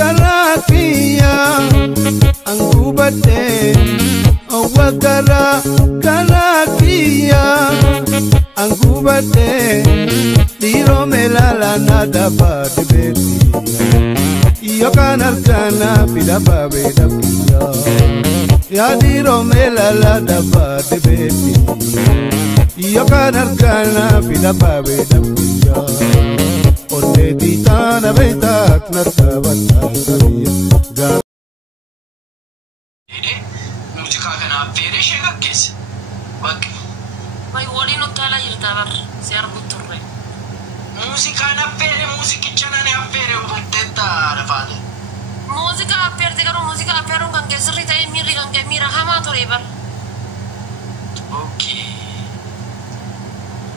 Gara kia angubate gara kia angubate diro melala nada badbeti yo kana bidaba bedakia ya diro melala da badbeti yo kana bidaba bedakia onde ditana betak nartabata garia musica kana fere shega kes bak mai wali no tala yirtabar ser buturre musica na fere musikichana ne afere ubatteta rafade musica aperte karo musica apero kan kesri tay miri kan ke mira hama to rebar okay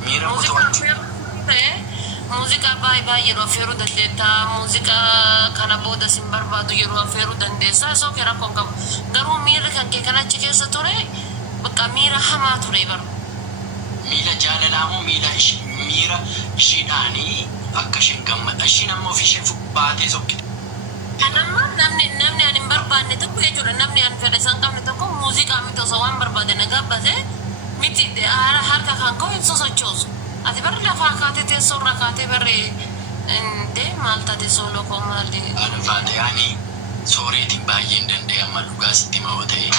mira musica bye bye yero afero dandeta musica kana boda simbar badu yero afero dandesa so kera kon kam garu mira kan ke kana chike sa tore baka mira hama to rebar mila jalalamu mira shidani akashin gamma ashina mo fi shefu baate sokki anamma namni anin barbaanne tokko jechuudha namni an fedhe san qabne tokko muuziqaa miti osoo waan barbaade na gabbate miti harka kan koo hin sosochoosu ati barri lafaa kaatee teessoo irra kaatee barri de maal taate sooloo koo maalde alfaate ani sooreetiin baay'een danda'e amma dhugaa sitti maa ta'e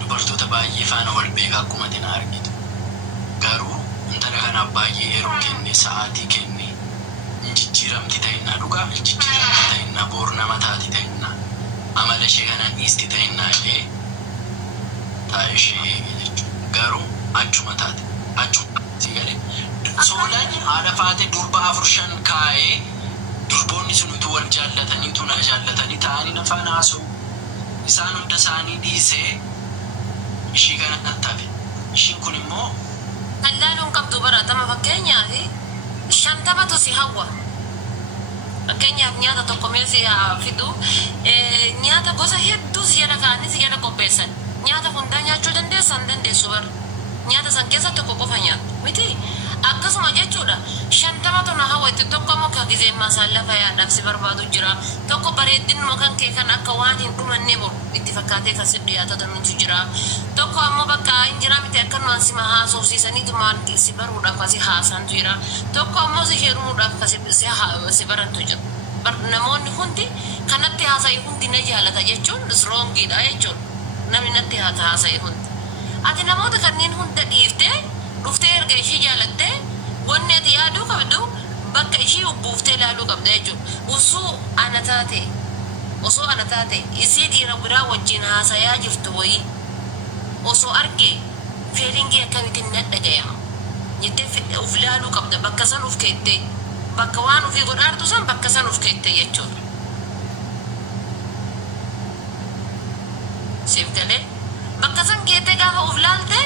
dubartoota baay'ee faana wal beekaa akkuma tina argitu garuu intala kanaaf baay'ee yeroo kenne sa'aatii kenne injijjiiramti ta'inna dhugaa injijjiiramti ta'inna boor nama taati ta'inna amala ishee kanaan dhiisti ta'inna illee taa'e ishee jechuudha garuu achuma taate achuma si galee soolaan haadha faate durba 4-5 kaa'ee durboonni sun utuu wal jaallatanii tunaa jaallatanii ta'anii nafaan haasa'u isaan hunda isaanii dhiisee ishii kana tattafe ishiin kun immoo Allaluun qabdu baratama fakkeenyaaf shantamatu si hawwa fakkeenyaaf nyaata tokko mee si fidu nyaata gosa hedduu si jala kaa'anii si jala qopheessan nyaata hundaa nyaachuu dandeessu bar nyaata san keessa tokko qofa nyaatu miti akkasuma jechuudha shantamatu na hawwatti tokko immoo ka gizee masallafa yaadhaaf si barbaadu jira tokko bareeddinuma kan kee kan akka waan hin dhumanne boru itti fakkaatee kan si dhiyaata danuutu jira tokko ammoo bakka hin jira miti akkanumaan si haasofsiisaniitu maal si baruudhaaf kasi haasantu jira tokko ammoo si heerumuudhaaf kasi si barantu jira namoonni hundi kanatti haasa'e hundi na jaalata jechuun sroongiidha jechuudha namni natti haasa'e hundi ati namoota kanneen hunda dhiiftee dhuftee erga ishii jaalattee wanni ati yaaduu qabdu bakka ishii ubbuuftee ilaaluu qabda jechuudha osoo ana taate isii dhiira biraa wajjin haasayaa jirtu wayii osoo arge feelingii akkamitiin na dhagayama jettee uf ilaaluu qabda bakka san uf keettee bakka waan ufii godhaartu san bakka san uf keettee jechuudha siif galee bakka san keettee gaafa uf laalte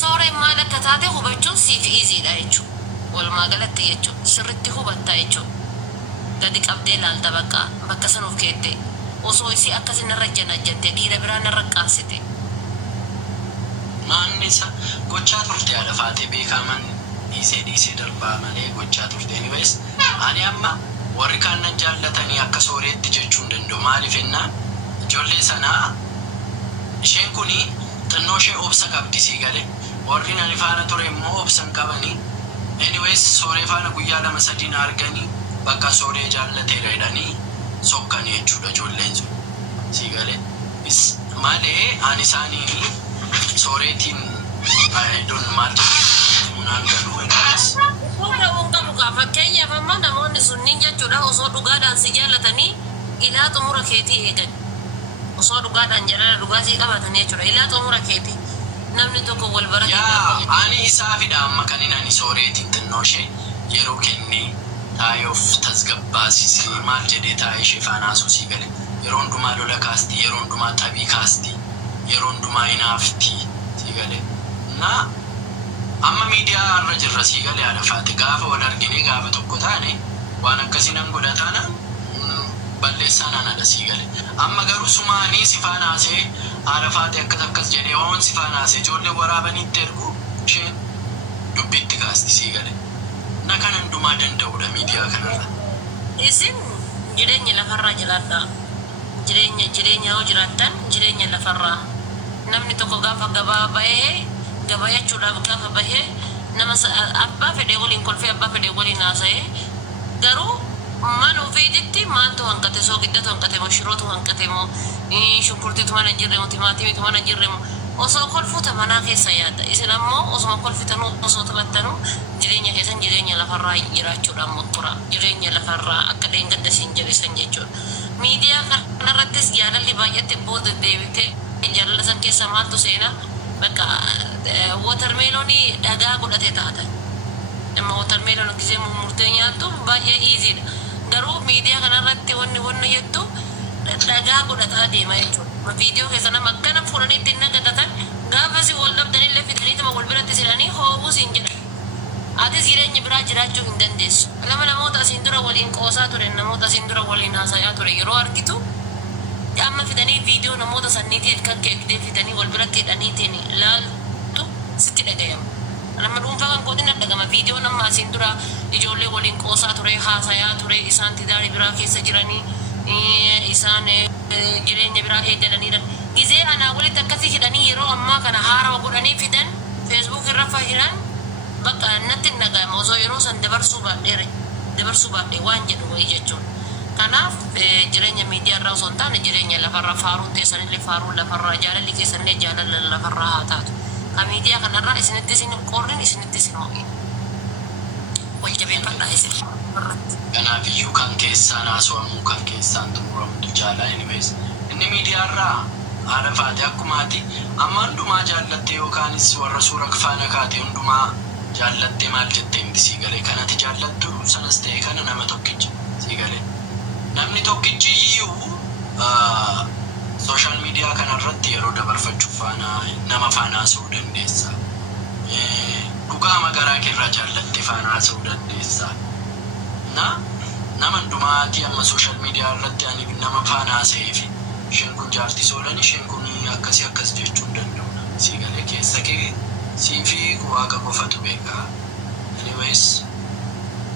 sooreen maal akka taate hubachuun siif iisiidha jechuudha walumaa galatti jechuudha sirritti hubattaa jechuudha gadi qabdee laalta bakka san uf keettee osoo isii akkasin narra janajjattee dhiira biraa narra qaasite naannisa gochaa turte haadha faatee beekaman dhiisee darbaa malee gochaa turte anyways ani amma warri kaannan jaallatanii akka sooreetti jechuun danda'u maaliif ennaan ijoollee sanaa isheen kuni xinnoo ishee obsa qabdi sii galee warri ani faana ture immoo obsan qabanii anyways sooree faana guyyaa 2-3 arganii bakka sooree jaallateera jedhanii sokkanii jechuudha ijoolleen sun sii galee malee ani isaanii sooreetiin don maal munaan galuu ennaas ta'uun qabu kaa fakkeenyaaf amma namoonni sunniin jechuudha osoo dhugaadhaan si jaallatanii ilaa xumura keetii eegan osoo dhugaadhaan jalala dhugaatii qabatanii jechuudha ilaa xumura keetii namni tokko wal barate ani isaafidha amma kan ani sooreetiin xinnoo ishee yeroo kennee taayoof tasgabbaasisee maal jedhee taa'ee ishee faanaasuu sii gale yeroo hundumaa lola kaastii yeroo hundumaa taphii kaastii yeroo hundumaa hinaaftii sii gale na amma miidiyaa irra jirra sii gale haadha faate gaafa wal argine gaafa tokko taane waan akkasiin godhataana balleessaan anadha sii gale amma garuu sumaanii si faanaasee haadha faate akkas jedhee hoon si faanaasee ijoollee waraabaniitti ergu isheen dubbitti kaasti sii gale na kan hundumaa danda'udha miidiyaa kanarra. Isin jireenya lafarraa jiraadha. Jireenya yoo jiraattan jireenya lafarraa. Namni tokko gaafa gabaa bahee gabayachuudhaaf gaafa bahee nama abbaa fedhee waliin kolfee abbaa fedhee waliin haasa'ee garuu mana ofiitti maaltu hanqate soogiddaatu hanqate moo shirootu hanqate moo shunkurtiitu mana jirre moo timaatimiitu mana jirre moo osoo kolfuuta manaa keessa yaadda. Isin ammoo osuma kolfitanuu osoo taphattanuu jireenya keessan jireenya lafarraa jiraachuudhaan moktora. Jireenya lafarraa akka dheengadda siin jabeessan jechuudha. Miidiyaa kanarrattis jaalalli baay'atti booda deebitee jaalala san keessa maaltu seenaa bakka watermeelonii dhagaa godhatee taatan. Amma watermeelon gisee murtee nyaattu baay'ee iiziidha. Garuu miidiyaa kanarratti wanni jettu dhagaa godhataa deema jechuudha. Viidiyoo keessa nama akkana fuudhanii ittiin nagadatan gaafa si wal dhabdanillee fidaniituma wal biratti silanii hoobuu siin jedhan. Atis jireenya biraa jiraachuu hin dandeessu. Namoota asiin dura waliin qoosaa ture, namoota asiin dura waliin haasayaa ture yeroo argitu amma fidanii viidiyoo namoota sanniitiin kan keekdee fidanii wal biratti hidhaniitiin ilaaltu sitti dhagayama. Nama dhuunfaa kan kootiin dhagama viidiyoo nama asiin dura ijoollee waliin qoosaa ture, haasayaa ture, isaan tidaarii biraa keessa jiranii, isaan jireenya biraa eegalaniidha. Gizee anaa walitti akkasii hidhanii yeroo ammaa kana haarawa godhanii fidan Facebook irra fahiran bakka natti dhagama osoo yeroo san dabarsuu baadhee waan jedhu wayii jechuudha. Kanaaf jireenya miidiyaa irraa osoo hin taane jireenya lafarraa faaruun teessanillee faaruun lafarraa jaalalli keessanillee jaalala lafarraa haa taatu. Ka miidiyaa kanarraa isinitti isin qorrin isinitti isin ho'iin. Wal jabeeffadhaa isin. Kanaafiyyuu kan keessaan haasawamuu kan keessaan xumuramu jaalala anyways. Inni miidiyaa irraa haala faate akkumaati amma hundumaa jaallattee yookaanis warra suura faana kaatee hundumaa jaallattee maal jettee miti sii galee kanatti jaallattu sanas ta'e kana nama tokkichi sii galee. Namni tokkichi iyyuu social media kanarratti yeroo dabarfachuuf nama faana haasa'uu dandeessa. Dhugaa magaraa keerraa jaallattee faana haasa'uu dandeessa. Nama hundumaati amma social media irratti ani nama faana haasa'ee fi isheen kun jaartii soolani isheen kun akkasii akkas jechuu hin danda'u. Sii galee keessa kee sii fi waaqa qofatu beeka. Anyways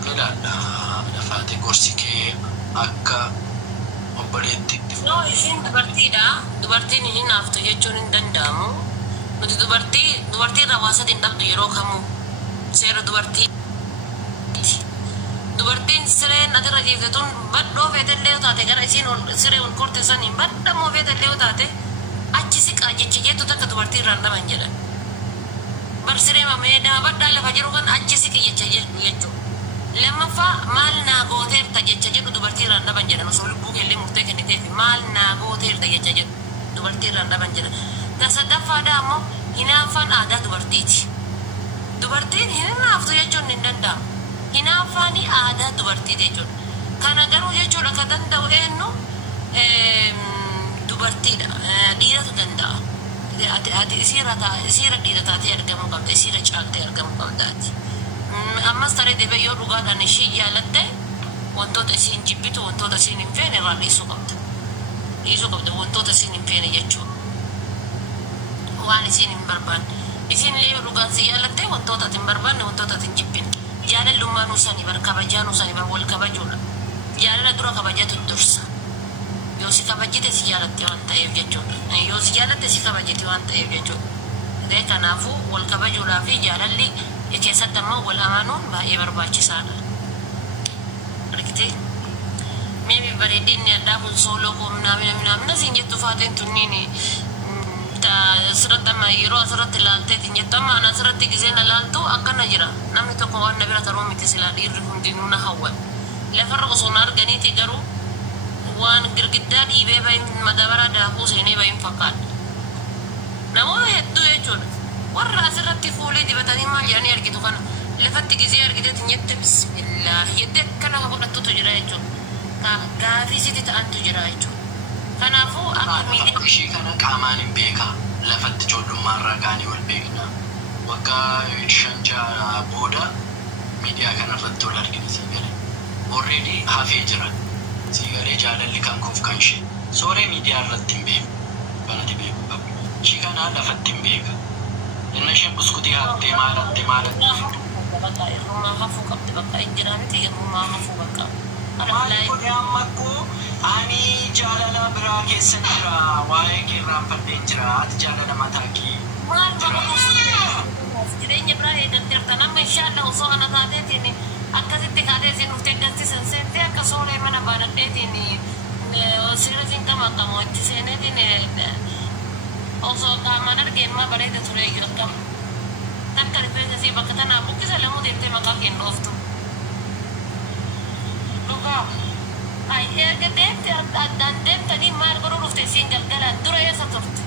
ilaalla lafaate gorsi kee akka obboleetti. No, isin dubartiidha. Dubartiin hin haftu jechuun hin danda'amu. Nuti dubartii irraa waasatti hin dhabdu yeroo kamuu seera dubartii. Dubartiin sireen atirra jiiftetuun badhoo feetellee yoo taate gara isiin siree ol korte saniin badhamoo feetellee yoo taate achi siqaa jechi jettu takka dubartii irraan dhaban jedhan. Bar siree mameedaa badhaa lafa jiru kan achi siqi jecha jedhu jechuudha. Lammaffaa maal naa gooteerta jecha jedhu dubartii irraan dhaban jedhan osoo lubbuu keellee murtee kenniteef maal naa gooteerta jecha jedhu dubartii irraan dhaban jedhan. Sadaffaadhaa ammoo hinaaffaan aadaa dubartiiti. Dubartiin hin naaftu jechuun hin danda'amu. Hinaaffaani aadaa dubartiiti jechuudha. Kana garuu jechuudha kan danda'u eenyu dubartiidha. Dhiiratu danda'a. Isiira dhiira taatee argamuu qabda. Isiira caaltee argamuu qabdaati. Ammas taree deebee yoo dhugaadhaan ishii jaalatte wantoota isiin jibbitu wantoota isiin hin feene irraa dhiisuu qabda. Dhiisuu qabda wantoota isiin hin feene jechuudha. Waan isiin hin barbaanne. Isiin illee yoo dhugaan si jaalatte wantoota ati hin barbaanne wantoota ati hin jibbine. Jaalalummaan usanii bar kabajaan usanii bar wal kabajuudha. Jaalala dura kabajatu dursa. Yoo si kabajite si jaalatte waan ta'eef jechuudha. Yoo si jaalatte si kabajite waan ta'eef jechuudha. Kanaafuu wal kabajuudhaa fi jaalalli keessatti ammoo wal amanuun baay'ee barbaachisaadha. Argitee? Meebi bareedinni addaa kun sooloo koo minamina siin jettu faateen tunniin asirratti amma yeroo asirratti ilaalteetiin jettu amma ana asirratti giseen ilaaltu akkana jira. Namni tokko waan na bira taruu miti silaa dhiirri hundinuu na hawwan. Lafarra osoo na arganiiti garuu waan girgiddaa dhiibee bahin madabaraa daakuu seenee bahin fakkaadha. Namoota hedduu jechuudha. Warra asirratti fuulee dibatanii maal jedhanii argitu kana lafatti gisee argiteetiin jette bismillah jettee akkana godhattutu jira jechuudha. Gaafii sitti ta'antu jira jechuudha. Kanaafuu akka miidhagina ishii kana qaamaan hin beekaa lafatti ijoollummaarraa kaanii wal beekna. Waggaa 5 booda miidiyaa kanarratti wal argina sii galee. Already hafee jira. Sii galee jaalalli kan koof kan ishee. Sooree miidiyaa irratti hin beeku. Kanatti beekuu qabdu. Ishii kana lafatti hin beeka. Inna isheen buskutii haftee maalattee bakka irrumaa hafuu qabdi bakka hin jiraaniti irrumaa hafuu bakka. Maali kuni amma ko ani jaalala biraa keessa jira waa'ee irraanfadhee jira ati jaalala mataa kee. Maal jireenya biraa eeggatteerta nama inshallah osoo ana taateetiin akkasitti kaatee isin dhuftee agarsiisan seentee akka sooree mana baadhadheetiin sirriitiin qama qabu itti seeneetiin osoo qaamaan argeen maa bareeda ture iyyuu akkam takka rifeensa sii bakka tanaa buqqisa lamuu deemtee maqaa keen dhooftu. Dhugaa ay erga deemte addaan deemtanii maal godhuu dhufte siin galgalaan dura eessa turte?